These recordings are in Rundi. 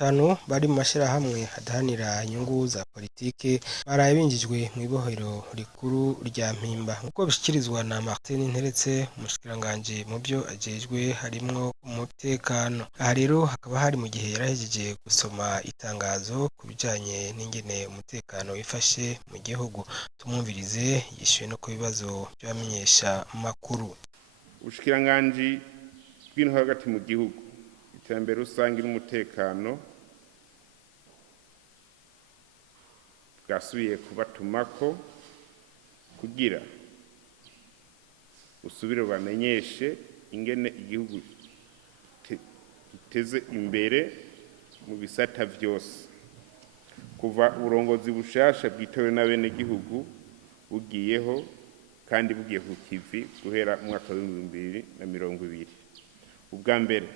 batanu bari mu mashirahamwe adahanira inyungu za politike baraye binjijwe mw'ibohero rikuru rya Mpimba nk'uko bishikirizwa na Martin Nteretse umushikiranganji mu vyo ajejwe harimwo umutekano. Aha rero hakaba hari mu gihe yarahejeje gusoma itangazo ku bijanye n'ingene umutekano wifashe mu gihugu. Tumwumvirize yishuye no ku bibazo vy'abamenyesha makuru. Ubushikiranganji bw'intwaro hagati mu gihugu, iterambere rusangi n'umutekano bwasubiye kubatumako kugira usubire bamenyeshe ingene igihugu giteze imbere mu bisata vyose kuva uburongozi bushasha bwitowe n'abenegihugu bugiyeho kandi bugiye ku kivi guhera mu mwaka wa 2020. Ubwa mbere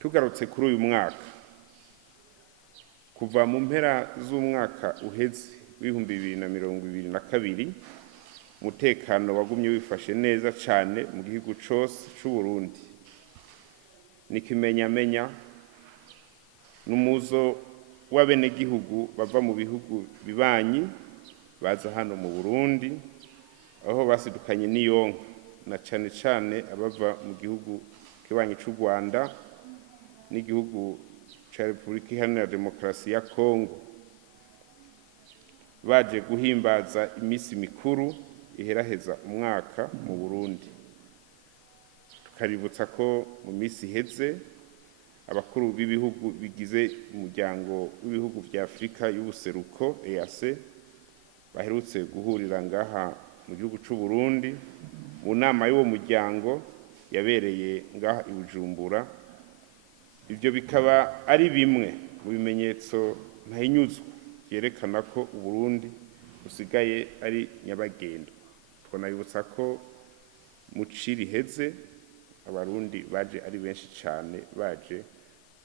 tugarutse kuri uyu mwaka, kuva mu mpera z'umwaka uheze w'2022 umutekano wagumye wifashe neza cane mu gihugu cose c'u Burundi. Nikimenyamenya n'umuzo w'abenegihugu bava mu bihugu bibanyi baza hano mu Burundi, aho basidukanye n'iyonka na cane cane abava mu gihugu kibanyi c'u Rwanda n'igihugu ca Repubulika Iharanira Demokarasi ya Kongo, baje guhimbaza imisi mikuru iheraheza umwaka mu Burundi. Tukaributsa ko mu misi iheze abakuru b'ibihugu bigize umuryango w'ibihugu vya Afrika y'ubuseruko EAC baherutse guhurira ngaha mu gihugu c'u Burundi mu nama y'uwo muryango yabereye ngaha i Bujumbura. Ivyo bikaba ari bimwe mu bimenyetso ntahinyuzwa yerekana ko Uburundi busigaye ari nyabagendwa. Twanabibutsa ko mu ci riheze abarundi baje ari benshi cane, baje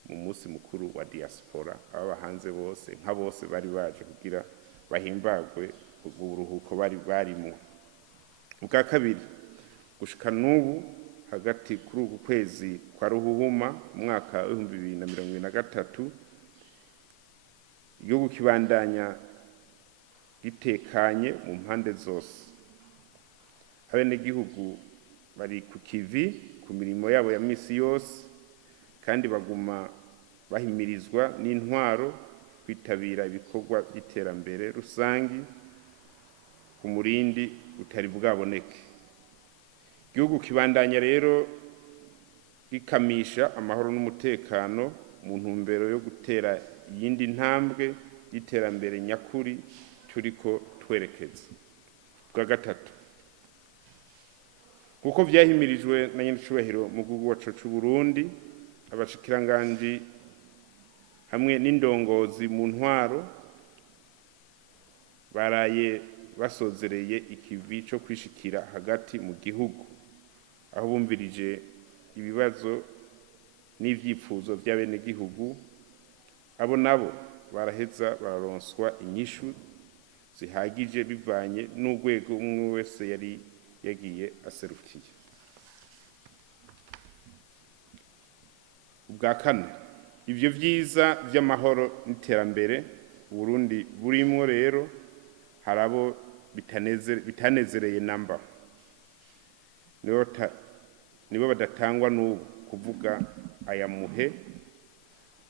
mu musi mukuru wa diaspora, aba hanze bose nka bose bari baje kugira bahimbagwe uburuhuko bari barimwo. Ubwa kabiri, gushika n'ubu hagati kuri uku kwezi kwa Ruhuhuma umwaka wa 2023 igihugu kibandanya gitekanye mu mpande zose. Abenegihugu bari ku kivi ku mirimo yabo ya misi yose kandi baguma bahimirizwa n'intwaro kwitabira ibikorwa by'iterambere rusangi ku murindi utari bwaboneke. Igihugu kibandanya rero gikamisha amahoro n'umutekano mu ntumbero yo gutera iyindi ntambwe y'iterambere nyakuri turiko twerekeza. Bwa gatatu, kuko vyahimirijwe na nyenicubahiro mu gihugu wacu c'u Burundi, abashikiranganji hamwe n'indongozi mu ntwaro baraye basozereye ikivi co kwishikira hagati mu gihugu, aho bumvirije ibibazo n'ivyifuzo vy'abenegihugu. Abo nabo baraheza bararonswa inyishu zihagije bivanye n'urwego umwe wese yari yagiye aserukiye. Ubwa kane, ivyo vyiza vy'amahoro n'iterambere Burundi burimwo rero harabo bitanezereye namba, nibo badatangwa n'ubu kuvuga aya muhe.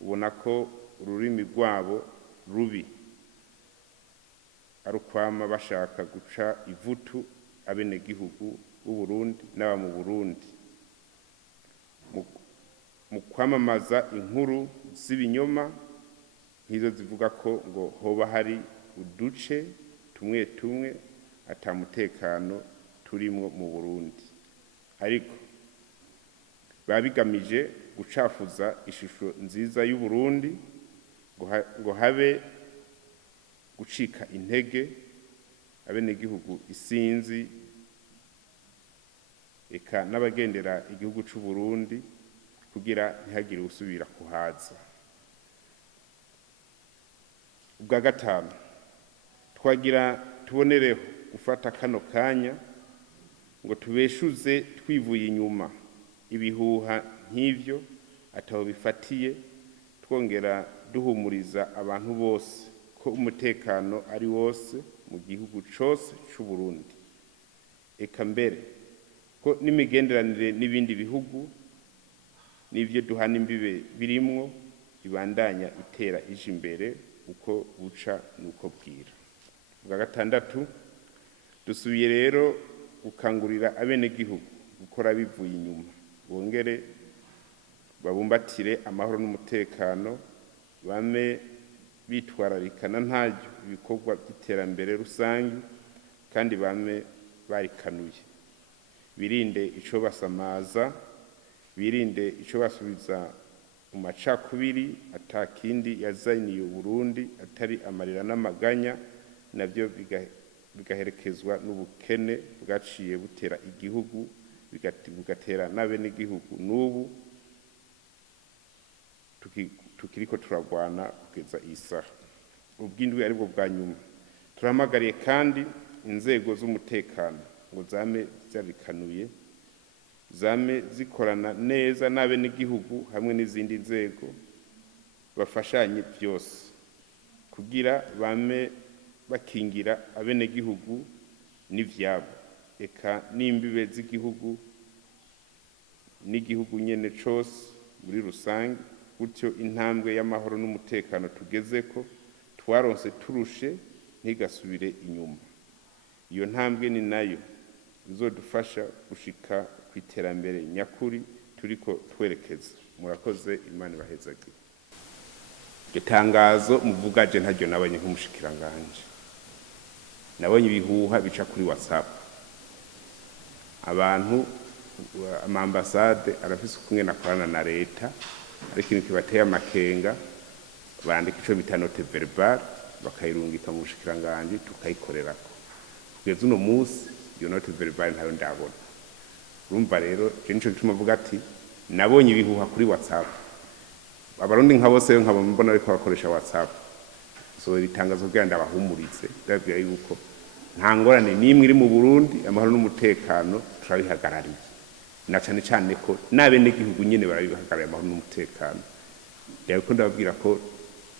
Ubona ko ururimi rwabo rubi ari ukwama bashaka guca ivutu abenegihugu b'u Burundi n'aba mu Burundi mu kwamamaza inkuru z'ibinyoma nk'izo zivuga ko ngo hoba hari uduce tumwe tumwe ata mutekano turimwo mu Burundi, ariko babigamije gucafuza ishusho nziza y'u Burundi ngo habe gucika intege abenegihugu isinzi eka n'abagendera igihugu c'u Burundi kugira ntihagire usubira kuhaza. Ubwa gatanu, twagira tubonereho gufata kano kanya ngo tubeshuze twivuye inyuma ibihuha nk'ivyo ataho bifatiye twongera duhumuriza abantu bose ko umutekano ari wose mu gihugu cose c'u Burundi, eka mbere ko n'imigenderanire n'ibindi bihugu n'ivyo duhana imbibe birimwo ibandanya itera ije imbere uko buca nuko bwira. Bwa gatandatu, dusubiye rero gukangurira abenegihugu gukora bivuye inyuma, bongere babumbatire amahoro n'umutekano, bame bitwararikana ntaryo ibikorwa by'iterambere rusange, kandi bame barikanuye, birinde ico basamaza, birinde ico basubiza mu macakubiri atakindi yazaniye Burundi atari amarira n'amaganya, navyo bigaherekezwa n'ubukene bwaciye butera igihugu, bigatera n'abenegihugu n'ubu tukiriko turagwana kugeza iyi saha. Ubwindwi aribwo bwa nyuma, turahamagariye kandi inzego z'umutekano ngo zame zabikanuye, zame zikorana neza n'abenegihugu hamwe n'izindi nzego, bafashanye byose kugira bame bakingira abenegihugu n'ivyabo, eka n'imbibe z'igihugu n'igihugu nyene cose muri rusange, gutyo intambwe y'amahoro n'umutekano tugezeko twaronse turushe ntigasubire inyuma. Iyo ntambwe ni nayo izodufasha gushika ku iterambere nyakuri turiko twerekeza. Murakoze, Imana ibahezagire. Itangazo muvugaje ntaryo nabonye nk'umushikiranganje, nabonye ibihuha bica kuri WhatsApp. Abantu amambasade arafise ukumwe nakorana na leta, ariko ikintu kibateye amakenga bandika ico bita note verbal bakayirungika mu bushikiranganje tukayikorerako. Kugeza uno munsi iyo note verbal ntayo ndabona. Urumva rero je nico gituma vuga ati nabonye ibihuha kuri WhatsApp. Abarundi nka bose nkaba mbona ariko bakoresha WhatsApp. So ibitangazo bya ndabahumurize ndabwira yuko nta ngorane nimwe iri mu Burundi, amahoro n'umutekano turabihagarariye, na cyane cyane ko n'abenegihugu nyene barabihagarariye amahoro n'umutekano. Ndabiko ndababwira ko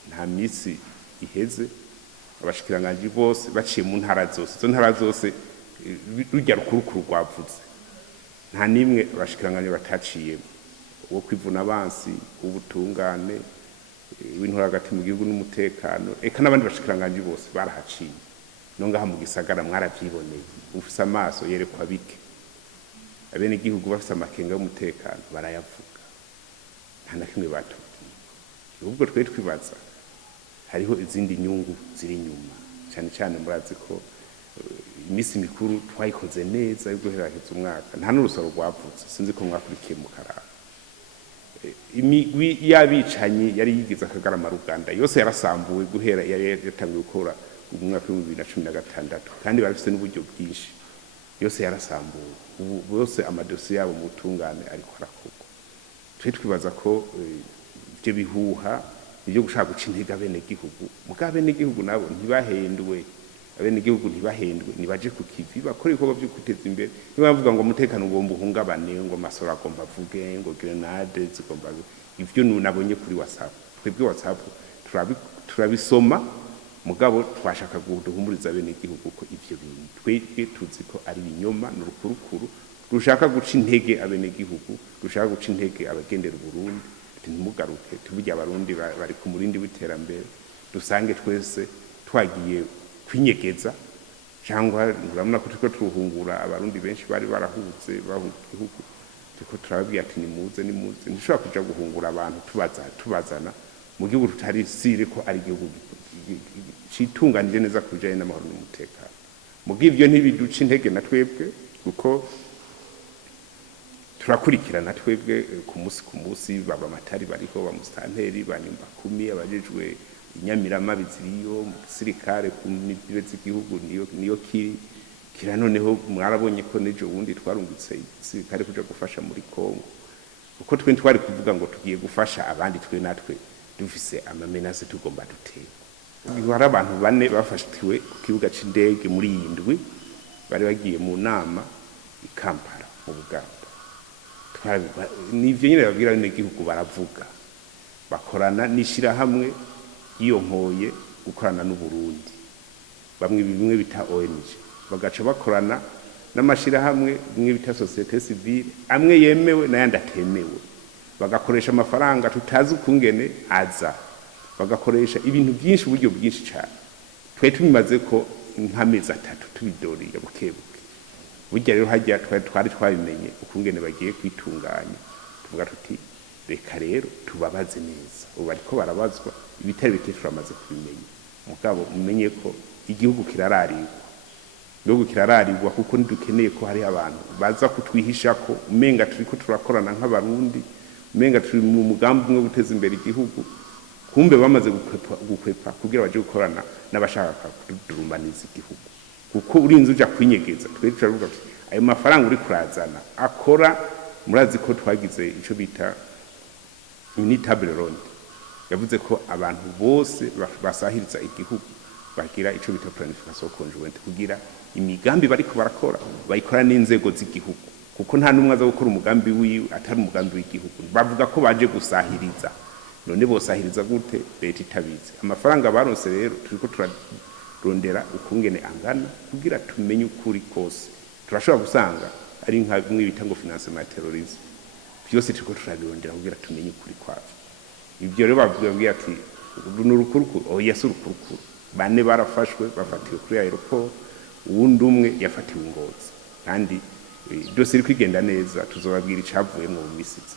nta misi iheze abashikiranganje bose baciye mu ntara zose, zo ntara zose rujya rukurukuru rwavuze, nta nimwe abashikiranganje bataciye, uwo kwivuna abansi, ubutungane, w'intwara hagati mu gihugu n'umutekano, eka n'abandi bashikiranganje bose barahaciye. Nongaha mu gisagara mwaravyiboneye, ufise amaso yerekwa bike, abenegihugu bafise amakenga y'umutekano barayavuga, nta na kimwe batubwiye. Ubwo twe twibaza hariho izindi nyungu ziri inyuma, cyane cyane murazi ko imisi mikuru twayikoze neza yo guheraheza umwaka, nta n'urusoro rwavutse, sinzi ko mwakurikiye mu karara. Imigwi y'abicanyi yari yigize akagarama Ruganda yose yarasambuwe guhera yari yatangiye gukora mu mwaka wa 2016, kandi barafise n'uburyo bwinshi, yose yarasambuwe. Ubu bose amadosiye yabo mu tungane ariko arakorwa. Twe twibaza ko ibyo bihuha ibyo gushaka guca intege abenegihugu, mugabe abenegihugu nabo ntibahendwe, abenegihugu ntibahendwe, nibaje ku kivi bakora ibikorwa byo guteza imbere. Niba bavuga ngo umutekano ugomba uhungabane, ngo amasoro agomba avuge, ngo grenade zigomba, ivyo nabonye kuri WhatsApp. Twebwe WhatsApp turabisoma, mugabo twashaka guhumuriza abenegihugu ko ivyo bintu twebwe tuzi ko ari ibinyoma n'urukurukuru, rushaka guca intege abenegihugu, rushaka guca intege abagendera Burundi. Ntimugaruke tubujya abarundi bari ku murindi w'iterambere, dusange twese twagiye kwinyegeza, cyangwa urabona ko turiko turuhungura abarundi benshi bari barahutse bahunga igihugu. Turiko turababwira ati nimuze ntushobora kuja guhungura abantu tubazana mu gihugu tutari sire ko ari igihugu citunganije neza kujanye n'amahoro n'umutekano. Mu bw'ivyo ntibiduca intege na twebwe, kuko turakurikirana twebwe ku musi baba matari bariho, ba mustanteri, ba nyumba kumi, abajejwe inyamirama biziriyo mu gisirikare ku mibibe z'igihugu niyo kira. Noneho mwarabonye ko nejo wundi twarungitse igisirikare kuja gufasha muri Kongo, kuko twe twari kuvuga ngo tugiye gufasha abandi, twe natwe dufise amamenase tugomba dutera. Hari abantu bane bafashwe ku kibuga c'indege muri yindwi, bari bagiye mu nama i Kampala mu Buganda. Nivyo nyine babwira n'igihugu baravuga bakorana n'ishirahamwe yiyonkoye gukorana n'u Burundi bimwe bita ONG bagaca bakorana n'amashirahamwe bimwe bita societe civile amwe yemewe n'ayandi atemewe bagakoresha amafaranga tutazi ukungene aza bagakoresha ibintu byinshi uburyo bwinshi cyane twe tubimaze ko nk'amezi 3 tubidoriye bukebuke burya rero hajya twari twabimenye ukungene bagiye kwitunganya tuvuga tuti reka rero tubabaze neza ubu ariko barabazwa ibitari bike turamaze kubimenya mugabo umenye ko igihugu kirararirwa kuko ntidukeneye ko hari abantu baza kutwihisha ko umenga turiko turakorana nk'abarundi umenga turi mu mugambi umwe guteza imbere igihugu kumbe bamaze gukwepa kugira baje gukorana n'abashaka kudurumbaniza igihugu kuko urinze uja kwinyegeza twe turavuga ayo mafaranga uri kurazana akora murazi ko twagize ico bita unitable road yavuze ko abantu bose basahiriza igihugu bagira ico bita planification conjointe kugira imigambi bariko barakora bayikora n'inzego z'igihugu kuko nta numwe aza gukora umugambi wiwe atari umugambi w'igihugu bavuga ko baje gusahiriza none bosahiriza gute leta itabizi amafaranga baronse rero turiko turarondera ukungene angana kugira tumenye ukuri kose turashobora gusanga ari nka bimwe bita ngo financement ya terrorisme byose turiko turabirondera kugira tumenye ukuri kwavyo ibyo rero bavuga ati n'urukurukuru oya si urukurukuru bane barafashwe bafatiwe kuri aeroport uwundi umwe yafatiwe Ngozi kandi dosiye iri kwigenda neza tuzobabwira icavuye mu misizi